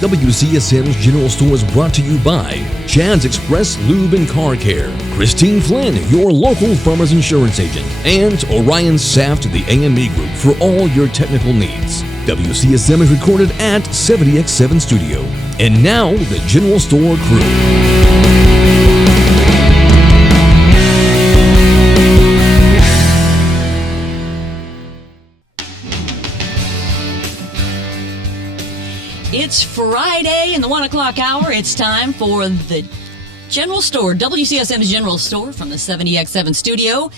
WCSM's General Store is brought to you by Chad's Express Lube and Car Care, Christine Flynn, your local farmer's insurance agent, and Orion Saft, the AME Group, for all your technical needs. WCSM is recorded at 70X7 Studio. And now, the General Store crew. It's Friday in the 1 o'clock hour. It's time for the General Store, WCSM's General Store from the 70X7 Studio.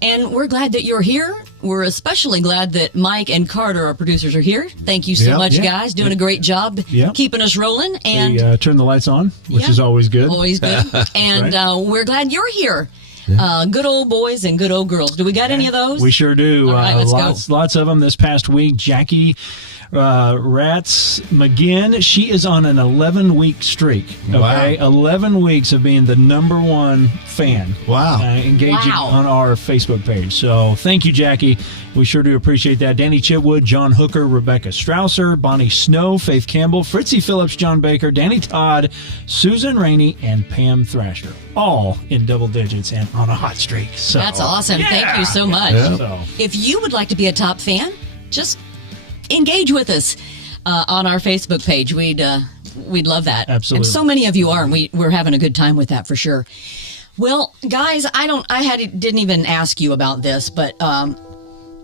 And we're glad that you're here. We're especially glad that Mike and Carter, our producers, are here. Thank you so much, guys. Doing a great job keeping us rolling. And they turn the lights on, which is always good. Always good. And we're glad you're here. Good old boys and good old girls. Do we got any of those? We sure do. All right, let's go. Lots of them this past week. Jackie Ratz McGinn, she is on an 11-week streak. Okay, wow. 11 weeks of being the #1 fan. Wow. Engaging on our Facebook page. So thank you, Jackie. We sure do appreciate that. Danny Chitwood, John Hooker, Rebecca Strausser, Bonnie Snow, Faith Campbell, Fritzy Phillips, John Baker, Danny Todd, Susan Rainey, and Pam Thrasher. All in double digits and on a hot streak. So, that's awesome. Thank you so much. Yeah. So, if you would like to be a top fan, just engage with us on our Facebook page. We'd love that. Absolutely. And so many of you are, and we're having a good time with that for sure. Well, guys, didn't even ask you about this, but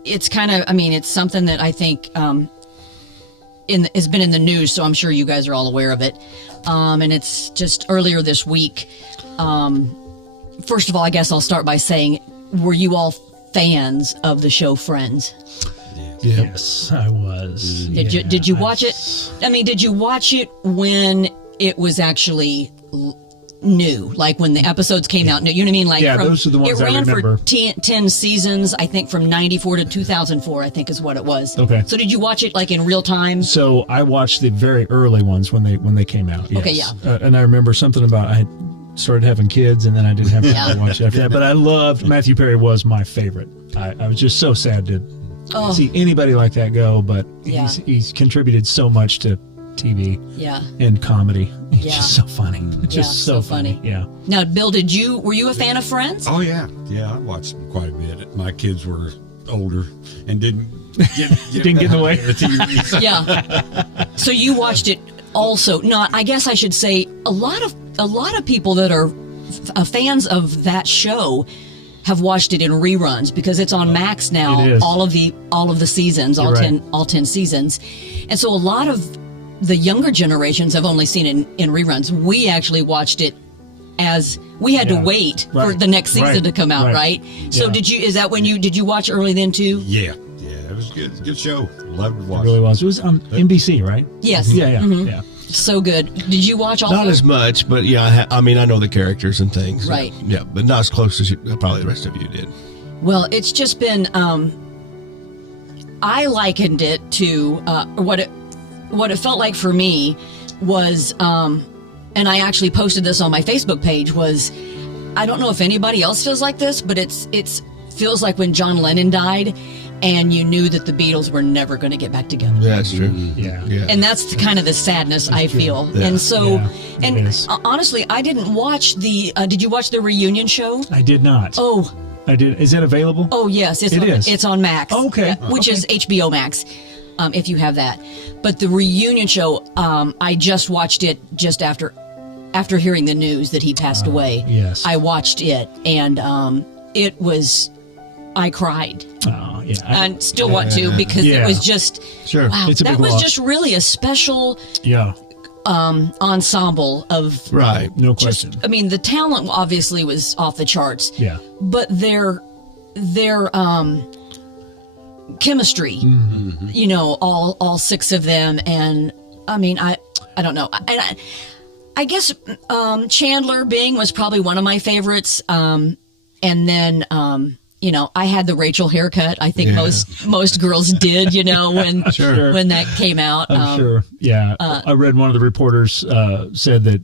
it's kind of, it's something that I think has been in the news, so I'm sure you guys are all aware of it. And it's just earlier this week. First of all, I guess I'll start by saying, were you all fans of the show Friends? Yeah. Yes, I was. Did you watch it? Did you watch it when it was actually new, like when the episodes came out? You know what I mean? Like, those are the ones I remember. It ran for 10 seasons, I think, from 94 to 2004, I think is what it was. Okay. So did you watch it like in real time? So I watched the very early ones when they came out. Yes. Okay, yeah. And I remember something about I had started having kids, and then I didn't have to watch it after that. But I loved Matthew Perry. Was my favorite. I was just so sad to see anybody like that go, but he's contributed so much to TV and comedy. It's just so funny. It's just so funny. Yeah. Now, Bill, were you a fan of Friends? Oh, yeah. Yeah, I watched them quite a bit. My kids were older and didn't get in the way. The TV. Yeah. So you watched it also. No, I guess I should say a lot of people that are fans of that show have watched it in reruns because it's on Max now. It is. All of the seasons, all 10 seasons, and so a lot of the younger generations have only seen it in reruns. We actually watched it as we had to wait for the next season to come out, right? So did you watch early then too? Yeah, it was good. Good show. Loved to watch. It really was. It was on NBC, right? Yes. Yeah. So good. Did you watch all? Not as much, but I know the characters and things. Right. Yeah, but not as close as probably the rest of you did. Well, it's just been. I likened it to what it felt like for me was, and I actually posted this on my Facebook page. Was I don't know if anybody else feels like this, but it's feels like when John Lennon died. And you knew that the Beatles were never going to get back together. Yeah, that's true. Yeah. And that's kind of the sadness I feel. Yeah. And so, honestly, I didn't watch did you watch the reunion show? I did not. Oh. I did. Is that available? Oh, yes. It is. It's on Max. Oh, okay. Which is HBO Max, if you have that. But the reunion show, I just watched it just after hearing the news that he passed away. Yes. I watched it, and it was... I cried. Oh, yeah. And still want to because it was just, wow, it's a that big was loss. just really a special ensemble of... Right. No question. The talent obviously was off the charts. Yeah. But their chemistry, all six of them. And I don't know. And I guess Chandler Bing was probably one of my favorites. And then... I had the Rachel haircut. I think most girls did, when that came out. I'm sure. Yeah. I read one of the reporters said that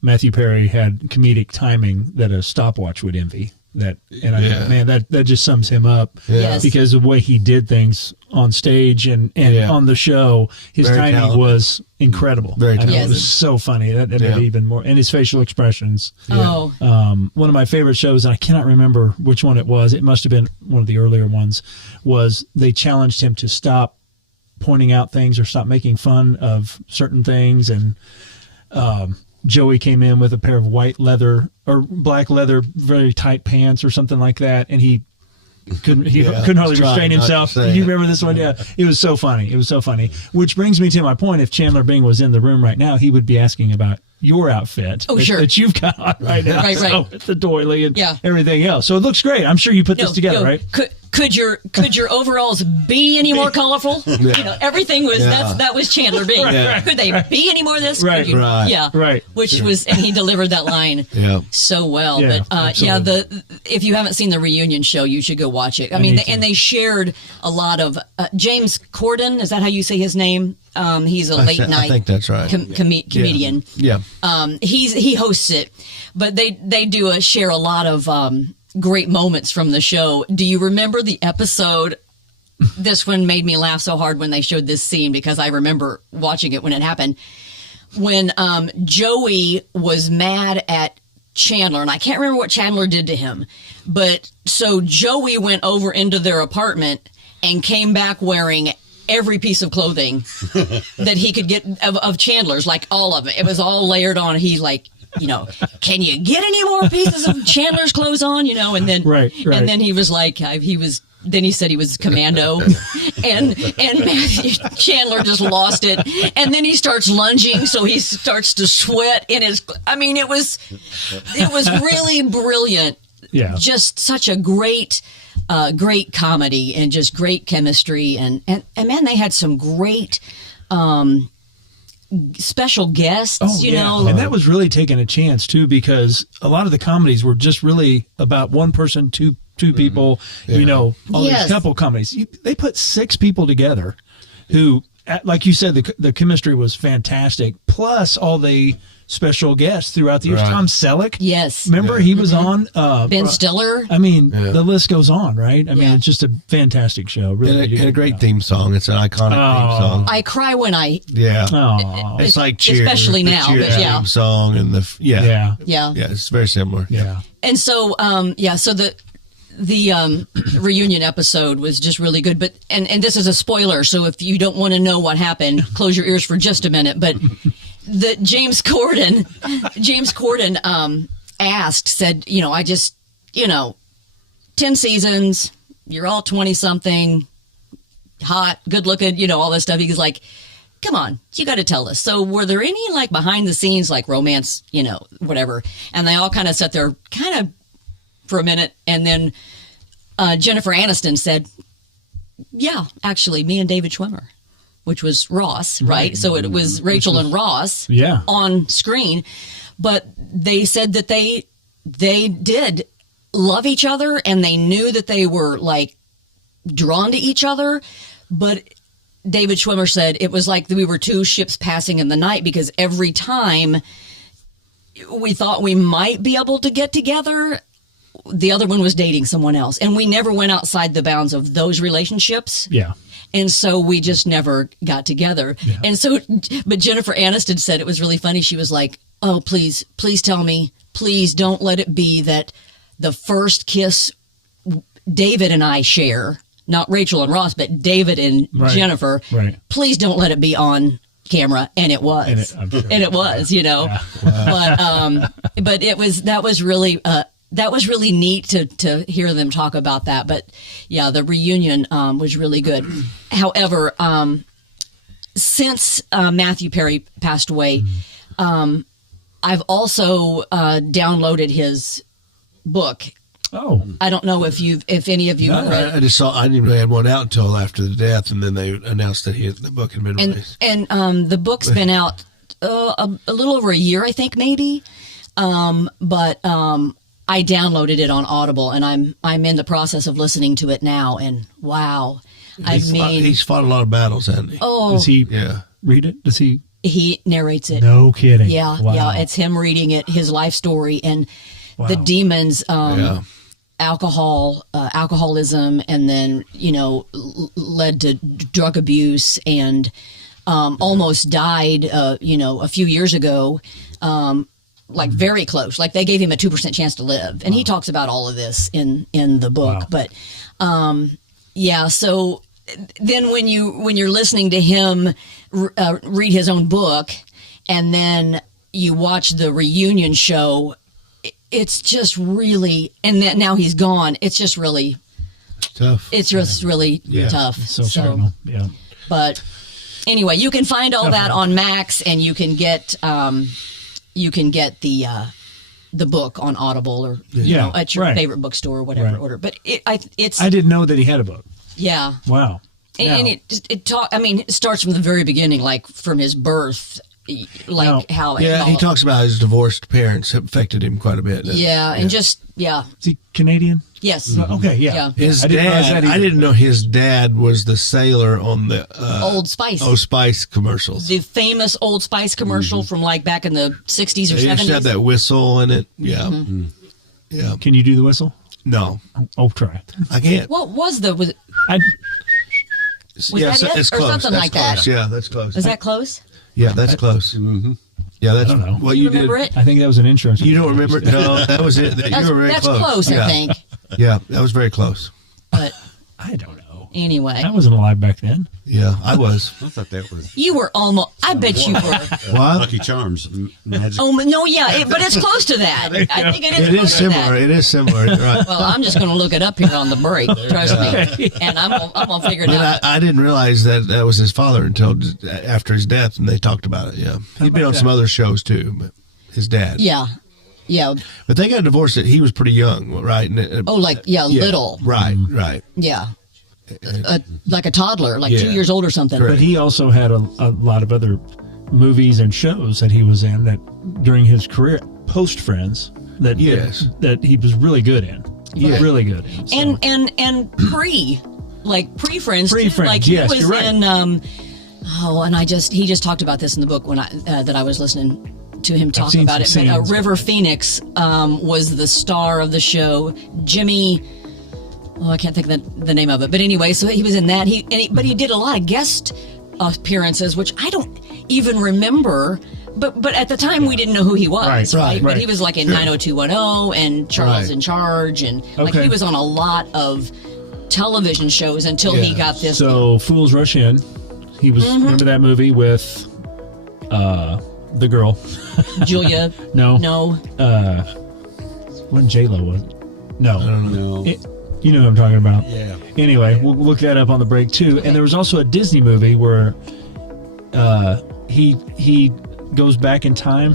Matthew Perry had comedic timing that a stopwatch would envy. Man, that just sums him up. Yes. Because the way he did things on stage and on the show, his Very timing talented. was incredible. Very I mean, talented. it was so funny. That made it even more. And his facial expressions. Oh, One of my favorite shows, and I cannot remember which one it was. It must have been one of the earlier ones. Was they challenged him to stop pointing out things or stop making fun of certain things, and Joey came in with a pair of white leather or black leather, very tight pants or something like that, and he couldn't hardly Trying restrain not to himself. say You it. remember this one? Yeah, it was so funny. It was so funny. Which brings me to my point: if Chandler Bing was in the room right now, he would be asking about your outfit that you've got on right now, Right. So, with the doily and Yeah. everything else. So it looks great. I'm sure you put this together, right? Could your overalls be any more colorful? You know, everything was that was Chandler Bing. Right. Could they be any more of this? Right. Could you- Right. Yeah. Right. Which was, and he delivered that line so well. Yeah, But if you haven't seen the reunion show, you should go watch it. I mean, and they shared a lot of James Corden. Is that how you say his name? He's a late night. I think that's right. Comedian. Yeah. He hosts it, but they share a lot of great moments from the show. Do you remember the episode? This one made me laugh so hard when they showed this scene because I remember watching it when it happened. When Joey was mad at Chandler, and I can't remember what Chandler did to him, but so Joey went over into their apartment and came back wearing every piece of clothing that he could get of Chandler's, like all of it. It was all layered on. He's like, can you get any more pieces of Chandler's clothes on? And then and then he was like, then he said he was commando, and Chandler just lost it, and then he starts lunging, so he starts to sweat in his. I mean, it was really brilliant. Yeah, just such a great comedy and just great chemistry, and man, they had some great special guests. And that was really taking a chance too, because a lot of the comedies were just really about one person, two people. All these couple comedies. They put 6 people together, who, like you said, the chemistry was fantastic. Plus all the special guests throughout the years. Right. Tom Selleck. Yes. Remember he was on Ben Stiller. I mean, the list goes on, right? I mean, it's just a fantastic show. Really, And a great theme song. It's an iconic theme song. I cry when I. Yeah. Oh, It's like Cheer. Especially the now, Cheer but yeah. theme song and Yeah. Yeah, it's very similar. Yeah. And so, so the reunion episode was just really good. But and this is a spoiler, so if you don't want to know what happened, close your ears for just a minute. But James Corden said, I just, 10 seasons, you're all 20 something, hot, good looking, all this stuff. He's like, come on, you got to tell us. So were there any like behind the scenes, like romance, whatever? And they all kind of sat there kind of for a minute. And then Jennifer Aniston said, yeah, actually me and David Schwimmer, which was Ross, right? So it was Rachel and Ross on screen. But they said that they did love each other and they knew that they were like drawn to each other. But David Schwimmer said it was like we were 2 ships passing in the night, because every time we thought we might be able to get together, the other one was dating someone else. And we never went outside the bounds of those relationships. Yeah. And so we just never got together. Yeah. And so, but Jennifer Aniston said it was really funny. She was like, oh, please tell me, please don't let it be that the first kiss David and I share, not Rachel and Ross, but David and Jennifer. Right. Please don't let it be on camera. And it was. And it was, Yeah. Wow. But that was really neat to hear them talk about that. But yeah, the reunion was really good. However, since Matthew Perry passed away, I've also downloaded his book. Oh, I don't know if any of you have read. I just saw. I didn't even know he had one out until after the death, and then they announced that the book had been released. And the book's been out a little over a year, I think, maybe. But I downloaded it on Audible, and I'm in the process of listening to it now. And wow, he's fought a lot of battles, hasn't he? Oh, does he read it? Does he? He narrates it. No kidding. Yeah, wow. yeah. It's him reading it, his life story, and the demons. alcoholism, and then led to drug abuse, and almost died. A few years ago. Like very close. Like they gave him a 2% chance to live, and he talks about all of this in the book. Wow. But so then when you're listening to him read his own book, and then you watch the reunion show, it's just really, and that now he's gone. It's just really tough. It's just really tough. It's so yeah. But anyway, you can find all that on Max, and you can get the book on Audible or at your favorite bookstore or whatever order. But I didn't know that he had a book. Yeah. Wow. And it starts from the very beginning, like from his birth, how. Yeah, he talks about his divorced parents have affected him quite a bit. And just Is he Canadian? Yes. Okay. Yeah. His dad. I didn't know his dad was the sailor on the Old Spice. Old Spice commercials. The famous Old Spice commercial from like back in the 60s or 70s. They used to have that whistle in it. Yeah. Mm-hmm. Yeah. Can you do the whistle? No. Oh, try. I can't. What was the? Was that it? It's close. Or something that's like close. that. Yeah, that's close. Is that close? Yeah, that's close. Mm-hmm. Yeah, that's what you did. It? I think that was an insurance. You don't remember? No, that was it. You were very that's close. I think. Yeah, that was very close. But I don't know. Anyway, I wasn't alive back then. Yeah, I was. I thought that was. You were almost. I bet you were. What? Lucky Charms. Magic. Oh no, yeah, but it's close to that. I think it is. It is similar. It is similar. Right. Well, I'm just going to look it up here on the break. Trust me, and I'm gonna figure it out. I didn't realize that was his father until after his death, and they talked about it. Yeah, he'd been on some other shows too, but his dad. Yeah. But they got divorced. He was pretty young, right? Little. Right. Yeah. Like a toddler, like 2 years old or something. But he also had a lot of other movies and shows that he was in that during his career, post Friends, that he was really good in. Yeah, really good in. So. And pre-Friends. Pre-Friends, like he yes, was you're right. in. He just talked about this in the book when I was listening to him talk about it. But River Phoenix was the star of the show. Jimmy. Oh, I can't think of the name of it. But anyway, so he was in that. But he did a lot of guest appearances, which I don't even remember. But at the time, we didn't know who he was, right? But he was like in 90210 and Charles in Charge, and like he was on a lot of television shows until he got this. So Fools Rush In, he was. Remember that movie with the girl, Julia? No. When J-Lo was? No. I don't know. You know who I'm talking about. Yeah. Anyway, we'll look that up on the break too. And there was also a Disney movie where he goes back in time,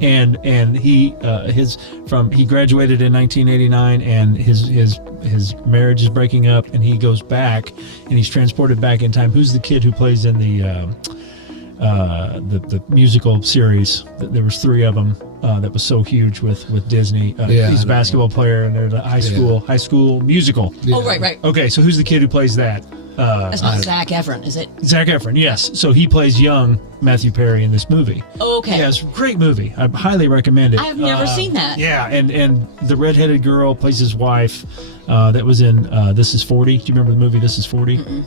and he graduated in 1989, and his marriage is breaking up, and he goes back and he's transported back in time. Who's the kid who plays in the musical series? There was 3 of them. That was so huge with Disney. He's a basketball player, and they're the high school musical. Yeah. Oh, right. Okay, so who's the kid who plays that? That's not Zac Efron, is it? Zac Efron, yes. So he plays young Matthew Perry in this movie. Oh, okay. Yeah, it's a great movie. I highly recommend it. I've never seen that. Yeah, and the redheaded girl plays his wife. That was in This Is 40. Do you remember the movie This Is 40? Mm-mm.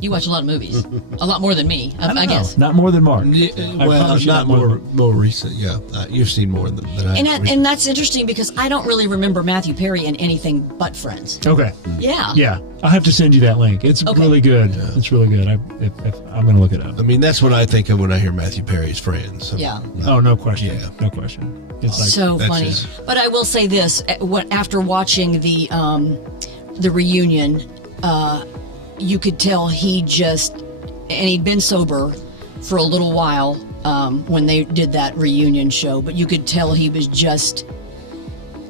You watch a lot of movies, a lot more than me, I guess. Not more than Mark. Not more recent. Yeah, you've seen more than I. And that's interesting because I don't really remember Matthew Perry in anything but Friends. Okay. Yeah. Yeah, I'll have to send you that link. It's really good. Yeah. It's really good. I'm going to look it up. I mean, that's what I think of when I hear Matthew Perry's Friends. Yeah. Oh, no question. Yeah. No question. It's like so funny. But I will say this: after watching the reunion. You could tell he'd been sober for a little while when they did that reunion show, but you could tell he was just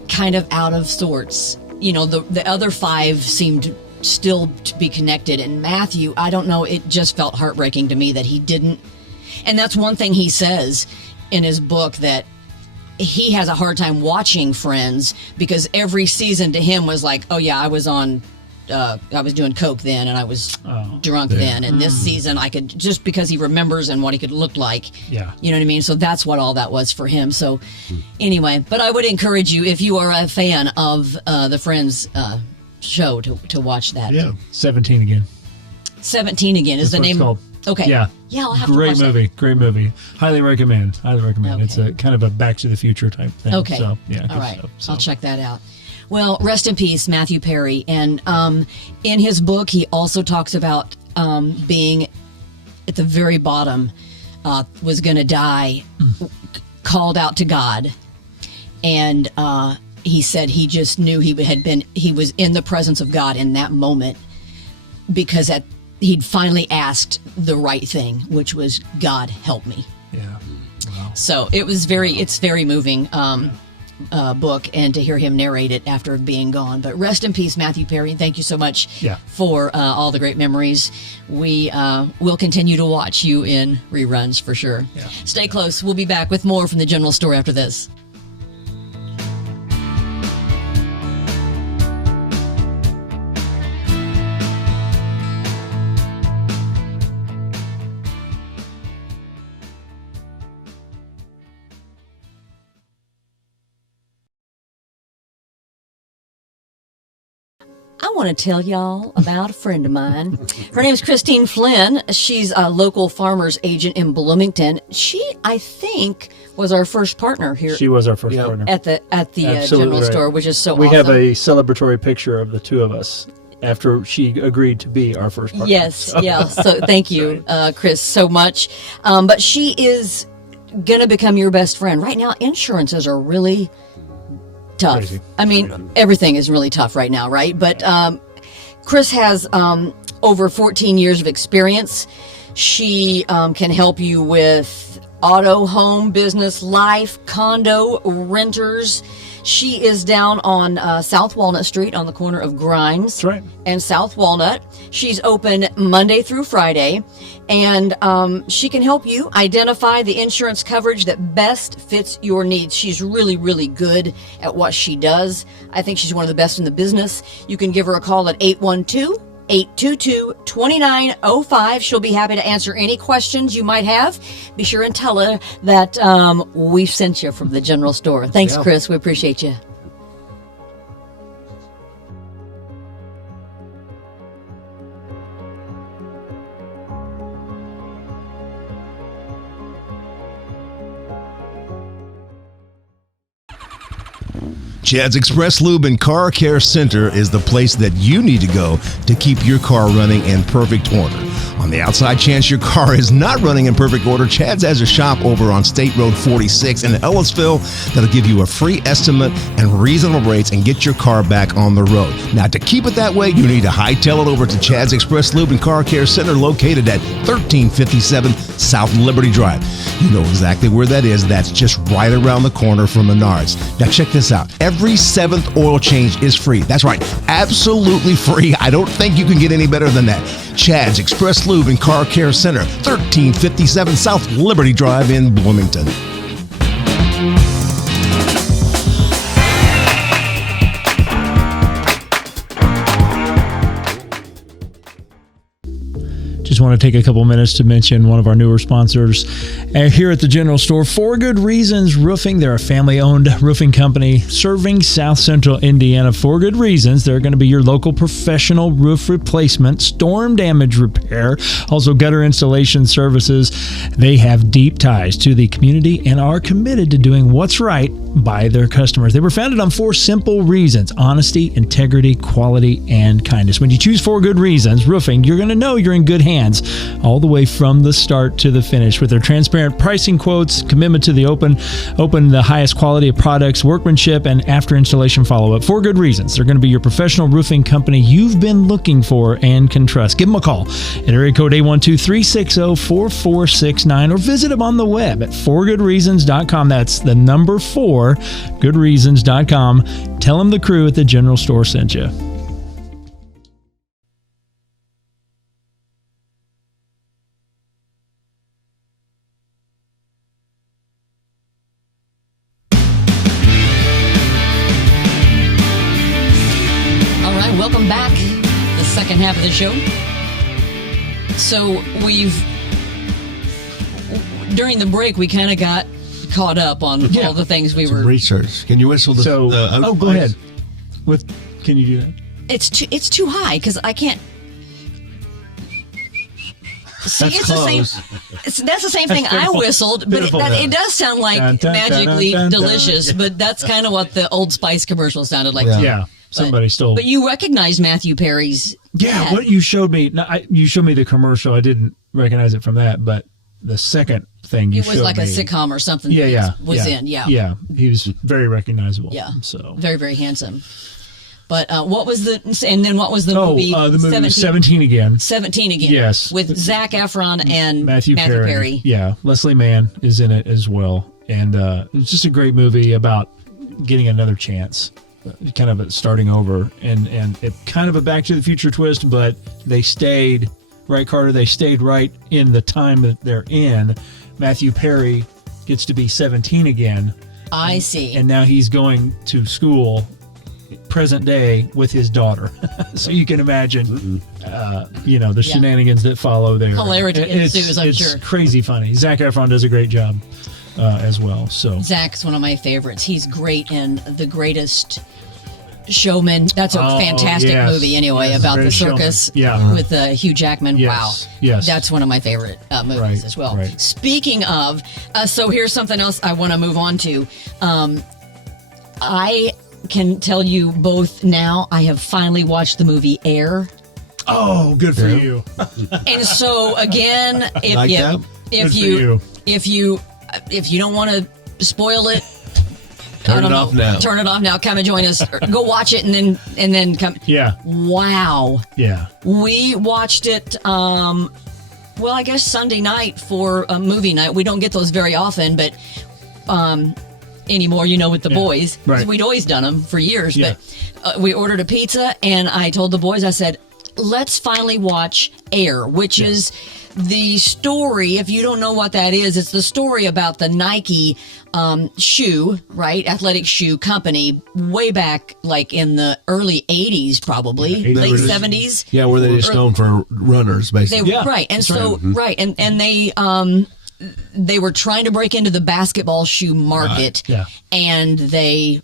kind of out of sorts. You know, the other 5 seemed still to be connected, and Matthew, I don't know, it just felt heartbreaking to me that he didn't. And that's one thing he says in his book, that he has a hard time watching Friends because every season to him was like, oh yeah, I was on I was doing coke then, and I was drunk then. And this season, I could, just because he remembers and what he could look like. Yeah. You know what I mean? So that's what all that was for him. So anyway, but I would encourage you, if you are a fan of the Friends show, to watch that. Yeah. 17 again. 17 again is That's the what it's name. called. Okay. Yeah. Yeah, I'll have Great to watch movie. Great movie. Highly recommend. Okay. It's a kind of a Back to the Future type thing. Okay. So, yeah. All good right. stuff. So. I'll check that out. Well, rest in peace, Matthew Perry. And in his book, he also talks about being at the very bottom, was going to die, called out to God. And he said he just knew he was in the presence of God in that moment, because he'd finally asked the right thing, which was, God, help me. Yeah. Wow. So it's very moving book, and to hear him narrate it after being gone. But rest in peace, Matthew Perry, and thank you so much for all the great memories. We will continue to watch you in reruns for sure. Yeah. Stay close. We'll be back with more from the General Store after this. I want to tell y'all about a friend of mine. Her name is Christine Flynn. She's a local farmer's agent in Bloomington. She, I think, was our first partner here. She was our first partner. At the general store, which is so awesome. We have a celebratory picture of the two of us after she agreed to be our first partner. Yes, yeah. So thank you, Chris, so much. But she is going to become your best friend. Right now, insurances are really tough. Crazy. I mean, everything is really tough right now, right? But Chris has over 14 years of experience. She can help you with auto, home, business, life, condo, renters. She is down on South Walnut Street on the corner of Grimes That's right. and South Walnut. She's open Monday through Friday, and she can help you identify the insurance coverage that best fits your needs. She's really, really good at what she does. I think she's one of the best in the business. You can give her a call at 812-822-2905. She'll be happy to answer any questions you might have. Be sure and tell her that we sent you from the general store. Thanks, Chris. We appreciate you. Chad's Express Lube and Car Care Center is the place that you need to go to keep your car running in perfect order. On the outside chance your car is not running in perfect order, Chad's has a shop over on State Road 46 in Ellisville that'll give you a free estimate and reasonable rates and get your car back on the road. Now, to keep it that way, you need to hightail it over to Chad's Express Lube and Car Care Center, located at 1357 South Liberty Drive. You know exactly where that is. That's just right around the corner from Menards. Now, check this out. Every 7th oil change is free. That's right, absolutely free. I don't think you can get any better than that. Chad's Express Lube and Car Care Center, 1357 South Liberty Drive in Bloomington. Just want to take a couple minutes to mention one of our newer sponsors here at the General Store, For Good Reasons Roofing. They're a family-owned roofing company serving South Central Indiana. For Good Reasons, they're going to be your local professional roof replacement, storm damage repair, also gutter installation services. They have deep ties to the community and are committed to doing what's right by their customers. They were founded on 4 simple reasons: honesty, integrity, quality, and kindness. When you choose For Good Reasons Roofing, you're going to know you're in good hands all the way from the start to the finish. With their transparent pricing quotes, commitment to the the highest quality of products, workmanship, and after installation follow-up. For Good Reasons, they're going to be your professional roofing company you've been looking for and can trust. Give them a call at area code 812-360-4469 or visit them on the web at forgoodreasons.com. That's the number 4, goodreasons.com. Tell them the crew at the General Store sent you. Welcome back half of the show. So during the break, we kind of got caught up on all the things we were research. Can you whistle the? Go ahead. Can you do that? It's too high because I can't. See, That's it's close. the same. That's the same thing I whistled, but it does sound like magically delicious. But that's kind of what the Old Spice commercial sounded like. Yeah. Somebody stole. But you recognize Matthew Perry's. Yeah, what you showed me. You showed me the commercial. I didn't recognize it from that, but the second thing you showed me. It was like a sitcom or something. Was in. Yeah, he was very recognizable. Yeah, so very, very handsome. But what was the movie? The movie was 17 again. 17 again. Yes, with Zac Efron and Matthew Perry. Yeah, Leslie Mann is in it as well, and it's just a great movie about getting another chance, kind of starting over, and it kind of a Back to the Future twist, but they stayed right, Carter. They stayed right in the time that they're in. Matthew Perry gets to be 17 again. I see. And now he's going to school. Present day with his daughter. So you can imagine, the shenanigans that follow there. Hilarity ensues, I'm sure. It's crazy funny. Zac Efron does a great job as well. So Zac's one of my favorites. He's great in The Greatest Showman. That's a fantastic movie anyway, about the circus with Hugh Jackman. Yes. Wow. Yes. That's one of my favorite movies as well. Right. Speaking of, so here's something else I want to move on to. I can tell you both now, I have finally watched the movie Air. Oh, good for you. And so again, if you don't want to spoil it, turn it off now. Turn it off now. Come and join us. Go watch it and then come. Yeah. Wow. Yeah. We watched it. I guess Sunday night for a movie night. We don't get those very often, but anymore, with the boys. Right. We'd always done them for years, but we ordered a pizza, and I told the boys, I said, let's finally watch Air, which is the story. If you don't know what that is, it's the story about the Nike shoe, right? Athletic shoe company way back like in the early 80s, probably late 70s. Yeah, where they just known for runners, basically. Right. And so, right. And they were trying to break into the basketball shoe market, and they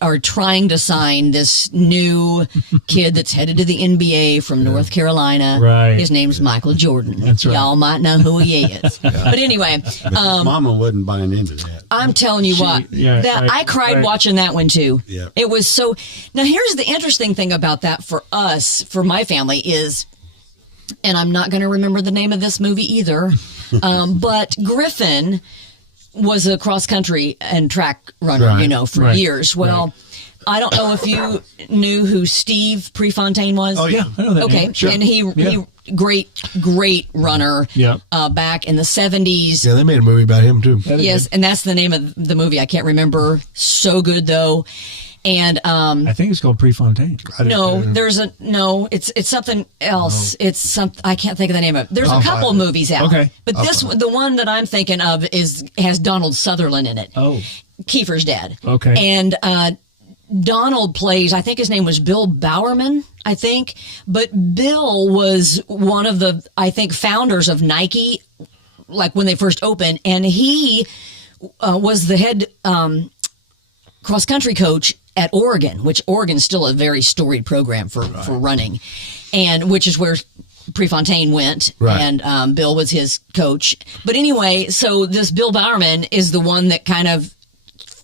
are trying to sign this new kid that's headed to the NBA from North Carolina. Right. His name's Michael Jordan. That's right. Y'all might know who he is. But anyway, Mama wasn't buying into that. I'm telling you I cried watching that one too. Yeah. It was so. Now here's the interesting thing about that for us, for my family is, and I'm not going to remember the name of this movie either. But Griffin was a cross country and track runner, for years. Well, I don't know if you knew who Steve Prefontaine was. Oh yeah, I know that. Okay, name. Sure. And he great runner. Back in the 70s. Yeah, they made a movie about him too. Yes, and that's the name of the movie. I can't remember. So good though. And I think it's called Prefontaine. It's something else. No. It's some I can't think of the name of it. There's a couple of movies out. Okay. But the one that I'm thinking of has Donald Sutherland in it. Oh. Kiefer's dad. Okay. And Donald plays, I think his name was Bill Bowerman, I think. But Bill was one of the, I think, founders of Nike, like when they first opened, and he was the head cross-country coach at Oregon, which Oregon's still a very storied program for running, and which is where Prefontaine went, and Bill was his coach. But anyway, so this Bill Bowerman is the one that kind of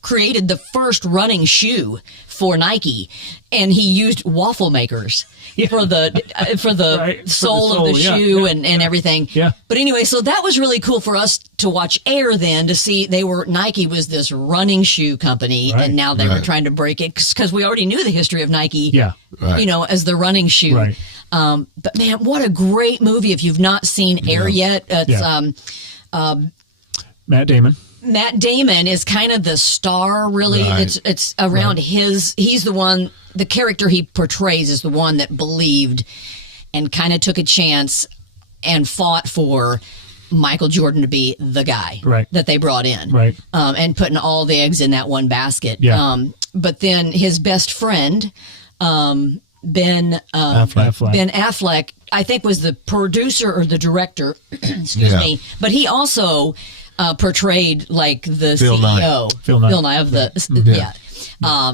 created the first running shoe for Nike, and he used waffle makers for the sole of the shoe and everything. Yeah. But anyway, so that was really cool for us to watch Air then, to see Nike was this running shoe company, and now they were trying to break it because we already knew the history of Nike, as the running shoe. Right. But man, what a great movie. If you've not seen Air yet, it's Matt Damon. Matt Damon is kind of the star, really. Right. It's around he's the character he portrays is the one that believed and kind of took a chance and fought for Michael Jordan to be the guy that they brought in. Right. And putting all the eggs in that one basket. Yeah. But then his best friend, Ben Affleck. Ben Affleck, I think, was the producer or the director. Excuse me, but he also portrayed like the Phil CEO, Phil Knight. Phil Knight of the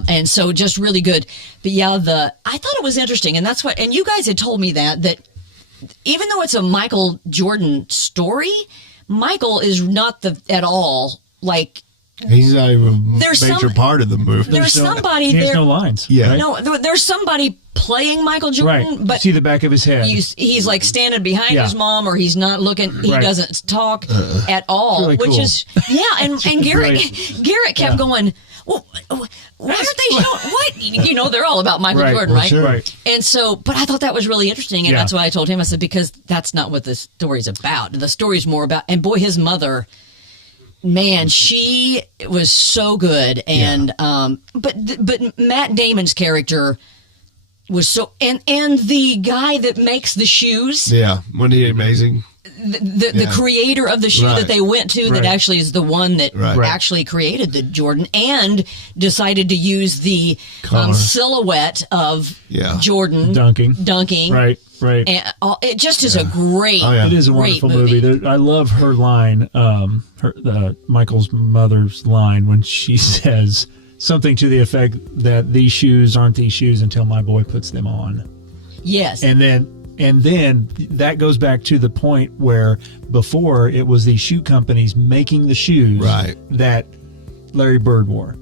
and so just really good. But I thought it was interesting, and that's what. And you guys had told me that even though it's a Michael Jordan story, Michael is not at all like. He's not even a There's major part of the movie. There's somebody He there. has no lines. Yeah. right? No, there's somebody playing Michael Jordan, Right. but See the back of his head. he's like standing behind Yeah. his mom, or he's not looking. He Right. doesn't talk at all, really which cool. is and Garrett kept going. Well, why aren't they showing what? They're all about Michael Right. Jordan, Well, right? sure. Right. And so, but I thought that was really interesting, and Yeah. that's what I told him. I said, because that's not what the story's about. The story's more about, and boy, his mother. Man, she was so good, and but Matt Damon's character was so, and the guy that makes the shoes, Yeah. Wasn't he amazing? the creator of the shoe Right. that they went to, that Right. actually is the one that Right. actually created the Jordan, and decided to use the Collar. silhouette of Yeah. Jordan Dunking. Right. Right. And it just is a great. Oh, yeah. It is a great wonderful movie. I love her line, Michael's mother's line, when she says something to the effect that these shoes aren't these shoes until my boy puts them on. Yes. And then that goes back to the point where before it was these shoe companies making the shoes Right. that Larry Bird wore.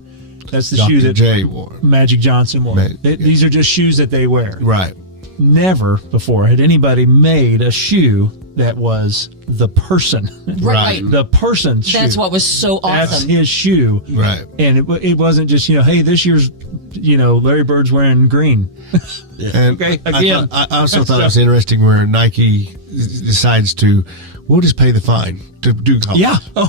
That's the shoe Dr. that J wore. Magic Johnson wore. These are just shoes that they wear. Right. Never before had anybody made a shoe that was the person. Right. The person's shoe. That's what was so That's awesome. his shoe. Right. And it wasn't just, hey, this year's, Larry Bird's wearing green. And Okay, again. I also thought it was interesting where Nike decides to, we'll just pay the fine to do color. Yeah. Oh,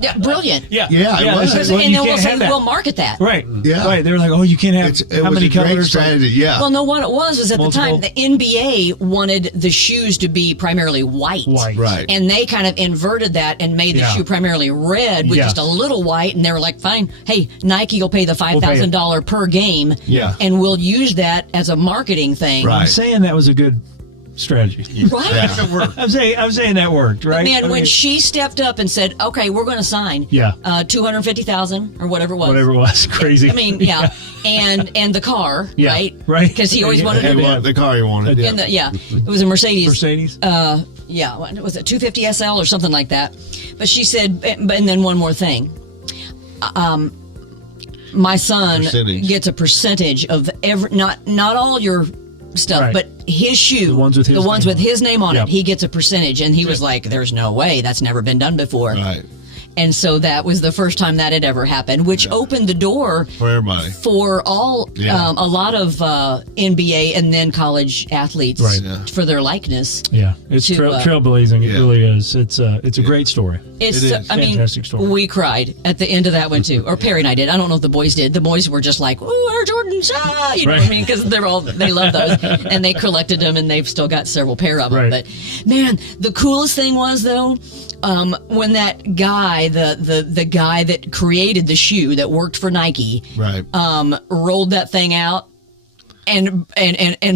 Yeah, brilliant. yeah. Yeah, it was. Because- Well, and you then we'll can't say have that. we'll market that. Right. Yeah. Right. They were like, oh, you can't have It how was many a great colors? strategy. Yeah. Well, no, what it was at Multiple. the time, the NBA wanted the shoes to be primarily white. White. Right. And they kind of inverted that and made the Yeah. shoe primarily red with Yeah. just a little white. And they were like, fine, hey, Nike will pay the $5,000 per game. Yeah. And we'll use that as a marketing thing. Right. I'm saying that was a good strategy. Right? Yeah. I'm saying that worked, right? Man, I when mean, she stepped up and said, okay, we're going to sign Yeah. $250,000 or whatever it was. whatever it was, crazy. I mean, yeah. And the car, Yeah, right? right. Because he always Yeah, wanted He to. wanted the car he wanted. In the, it was a Mercedes. Mercedes. Yeah, what was it 250 SL or something like that? But she said, and then one more thing. My son Percentage. gets a percentage of every, not all your stuff, Right. but his shoe, The ones with his name on it. name on Yep. it, he gets a percentage. And he was like, "There's no way, that's never been done before." Right. And so that was the first time that had ever happened, which opened the door For everybody. for all Yeah. a lot of NBA and then college athletes Right. Yeah. for their likeness. Yeah, it's to, trailblazing. It yeah. really is. It's a great story. It's, It is. I mean, Fantastic story. we cried at the end of that one too. Or Perry and I did. I don't know if the boys did. The boys were just like, "Ooh, Air Jordans!" You know what I Right. mean? Because they love those, and they collected them, and they've still got several pair of them. Right. But man, the coolest thing was though, when that guy, the guy that created the shoe that worked for Nike, Right. rolled that thing out. And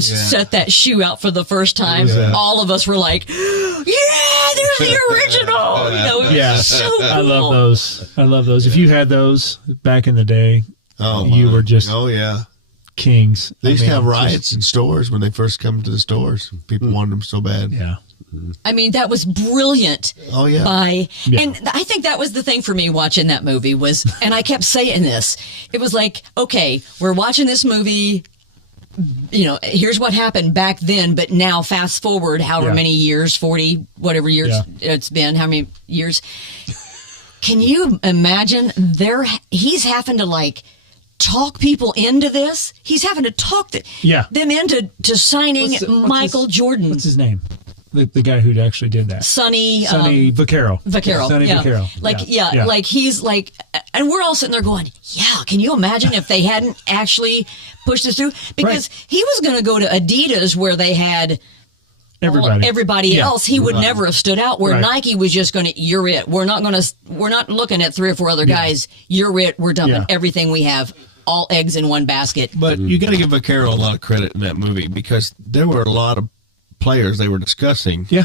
set that shoe out for the first time. Yeah. All of us were like, "Yeah, there's the original!" You know, it was Yeah, so cool. I love those. I love those. If you had those back in the day, Oh, you my. were just Oh, yeah. kings. They used I to mean, have riots in stores when they first come to the stores. People wanted them so bad. Yeah. I mean, that was brilliant. Oh, yeah. And I think that was the thing for me watching that movie was, and I kept saying this, it was like, okay, we're watching this movie, here's what happened back then, but now fast forward however Yeah. many years, 40, whatever years it's been, how many years. Can you imagine he's having to like talk people into this? He's having to talk them into signing Michael Jordan. What's his name? The guy who actually did that. Sonny Vaccaro. Vaccaro, yeah. Vaccaro. Like he's like, and we're all sitting there going, yeah, can you imagine if they hadn't actually pushed this through? Because he was going to go to Adidas where they had everybody else. He would never have stood out where Nike was just going to, you're it. We're not looking at 3 or 4 other guys. You're it. We're dumping everything we have all eggs in one basket. But you got to give Vaccaro a lot of credit in that movie because there were a lot of players they were discussing. Yeah.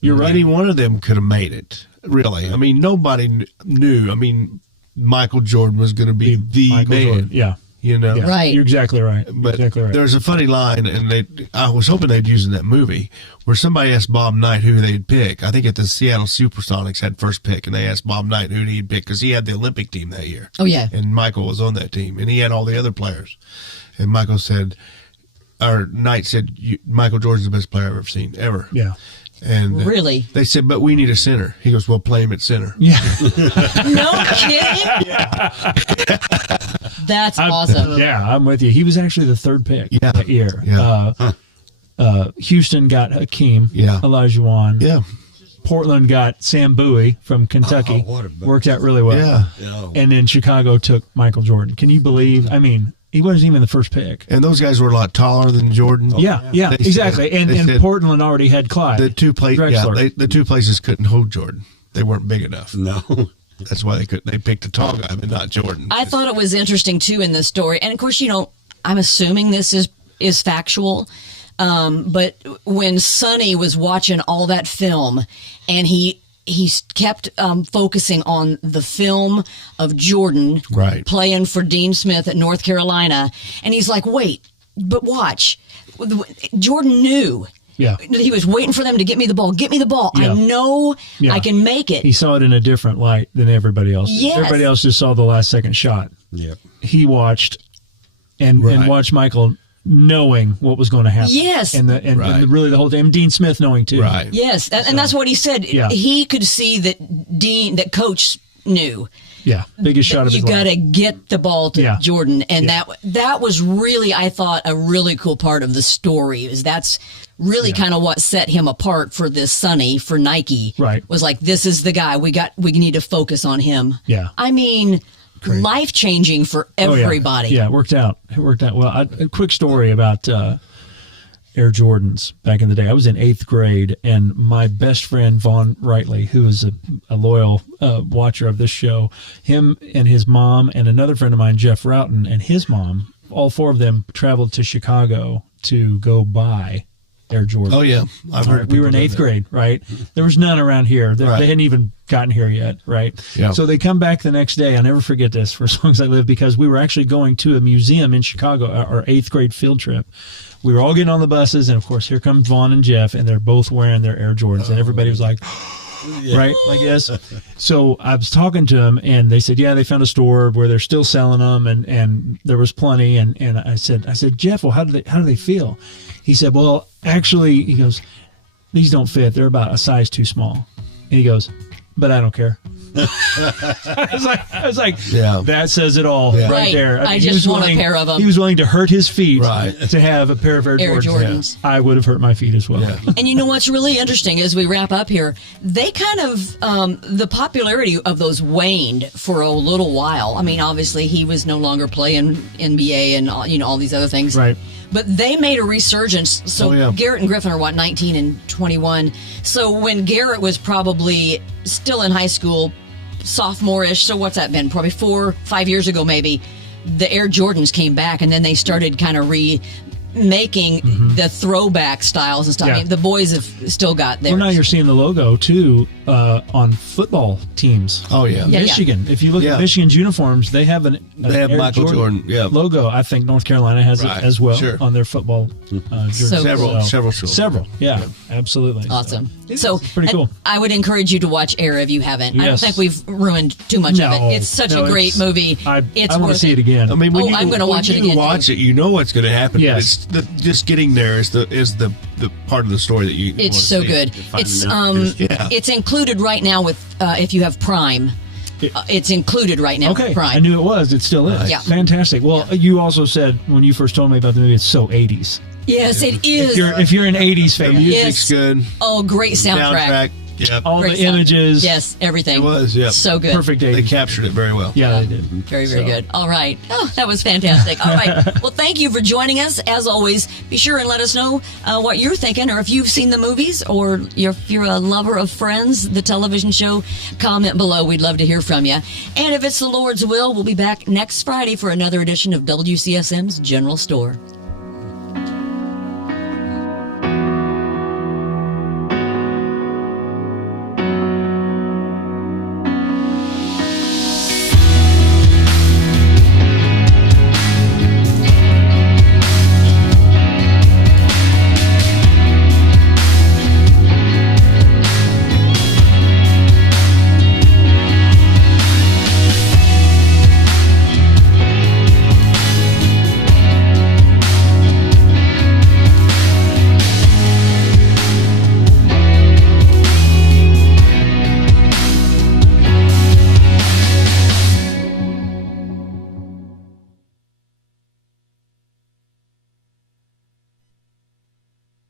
You're right. Any one of them could have made it. Really. I mean, nobody knew. I mean, Michael Jordan was going to be the Michael man. Jordan. Yeah. You know, Right. You're exactly right. But exactly right. there's a funny line, and I was hoping they'd use in that movie where somebody asked Bob Knight who they'd pick. I think at the Seattle Supersonics had first pick, and they asked Bob Knight who he'd pick because he had the Olympic team that year. Oh, yeah. And Michael was on that team, and he had all the other players. And Michael said, or Knight said, Michael Jordan's the best player I've ever seen, ever. Yeah. And Really? they said, but we need a center. He goes, well, play him at center. Yeah. No kidding? That's awesome. Yeah, I'm with you. He was actually the third pick that year. Yeah. Houston got Hakeem, Yeah. Olajuwon. Yeah. Portland got Sam Bowie from Kentucky. Oh, what a bunch. Worked out really well. Yeah. Yeah. And then Chicago took Michael Jordan. Can you believe? I mean, he wasn't even the first pick. And those guys were a lot taller than Jordan. Yeah, They exactly. said- And they said Portland already had Clyde. the two Drexler. the two places couldn't hold Jordan. They weren't big enough. No. That's why they couldn't. They picked a tall guy, but not Jordan. I thought it was interesting too in this story, and of course, I'm assuming this is factual. But when Sonny was watching all that film, and he kept focusing on the film of Jordan Right. playing for Dean Smith at North Carolina, and he's like, "Wait, but watch, Jordan knew." Yeah. He was waiting for them to get me the ball. Get me the ball. Yeah. I know Yeah. I can make it. He saw it in a different light than everybody else. did. Yes. Everybody else just saw the last second shot. Yep. He watched and Right. watched Michael knowing what was what happen. Yes. And Right. really the whole time. Dean Smith knowing too. Right. Yes, and that's what he said. Yeah. He could see that Coach knew. Yeah. Biggest shot of his You got life. to get the ball to Yeah. Jordan, and Yeah. that was really, I thought, a really cool part of the story. Is that's really kind of what set him apart for this Sonny for Nike. Right. Was like, this is the guy we need to focus on him. Yeah. I mean, life changing for Oh, yeah. everybody. Yeah, it worked out. It worked out well. A quick story about Air Jordans back in the day. I was in 8th grade, and my best friend, Vaughn Wrightley, who is a loyal watcher of this show, him and his mom and another friend of mine, Jeff Roughton, and his mom, all four of them traveled to Chicago to go buy Air Jordan. Oh yeah, I've heard. We were in 8th grade, right? There was none around here. They hadn't even gotten here yet, right? Yeah. So they come back the next day. I'll never forget this for as long as I live, because we were actually going to a museum in Chicago, our 8th grade field trip. We were all getting on the buses, and of course, here come Vaughn and Jeff, and they're both wearing their Air Jordans, and everybody was like, right, I guess. So I was talking to them, and they said, yeah, they found a store where they're still selling them, and there was plenty. And I said, Jeff, well, how do they feel? He said, well, actually, he goes, these don't fit. They're about a size too small. And he goes, but I don't care. I was like, Yeah. that says it all right there. I mean, just he was want a willing- pair of them. He was willing to hurt his feet Right. to have a pair of Air Jordans. I would have hurt my feet as well. Yeah. And you know what's really interesting as we wrap up here, they kind of, the popularity of those waned for a little while. I mean, obviously he was no longer playing NBA and all these other things. Right. But they made a resurgence. So Oh, yeah. Garrett and Griffin are 19 and 21. So when Garrett was probably still in high school, sophomore-ish, so what's that been? Probably 4-5 years ago maybe. The Air Jordans came back, and then they started kind of remaking the throwback styles and stuff. Yeah. I mean, the boys have still got theirs. Well, now you're seeing the logo too on football teams. Oh yeah. Yeah. Michigan. If you look Yeah. at Michigan's uniforms, they have They have Air Michael Jordan, yeah. logo. I think North Carolina has Right, it as well sure. on their football jerseys. So Several schools. Several. Yeah, absolutely. Awesome. It's So pretty cool. and I would encourage you to watch Air if you haven't. I don't Yes. think we've ruined too much of No, it. It's such no, a great it's- movie. I It's want to worth see it again. I mean, when I'm gonna watch it when again, you watch too. it, you know what's going to happen. Yes. But it's just getting there is the part of the story that you. It's wanna so see. good. It's Yeah. it's included right now with if you have Prime. It's included right now. Okay, with Prime. I knew it was. It still is. Yeah. Fantastic. Well, you also said when you first told me about the movie, it's so 80s. Yes, it is. If you're an 80s fan, The music's Yes. good. Oh, great soundtrack. Yep. All Great the sound. images. Yes, everything. It was, yeah. So good. Perfect They 80s. captured it very well. Yeah, they did. Very, very good. All right. Oh, that was fantastic. All right. Well, thank you for joining us. As always, be sure and let us know what you're thinking, or if you've seen the movies, or if you're a lover of Friends, the television show, comment below. We'd love to hear from you. And if it's the Lord's will, we'll be back next Friday for another edition of WCSM's General Store.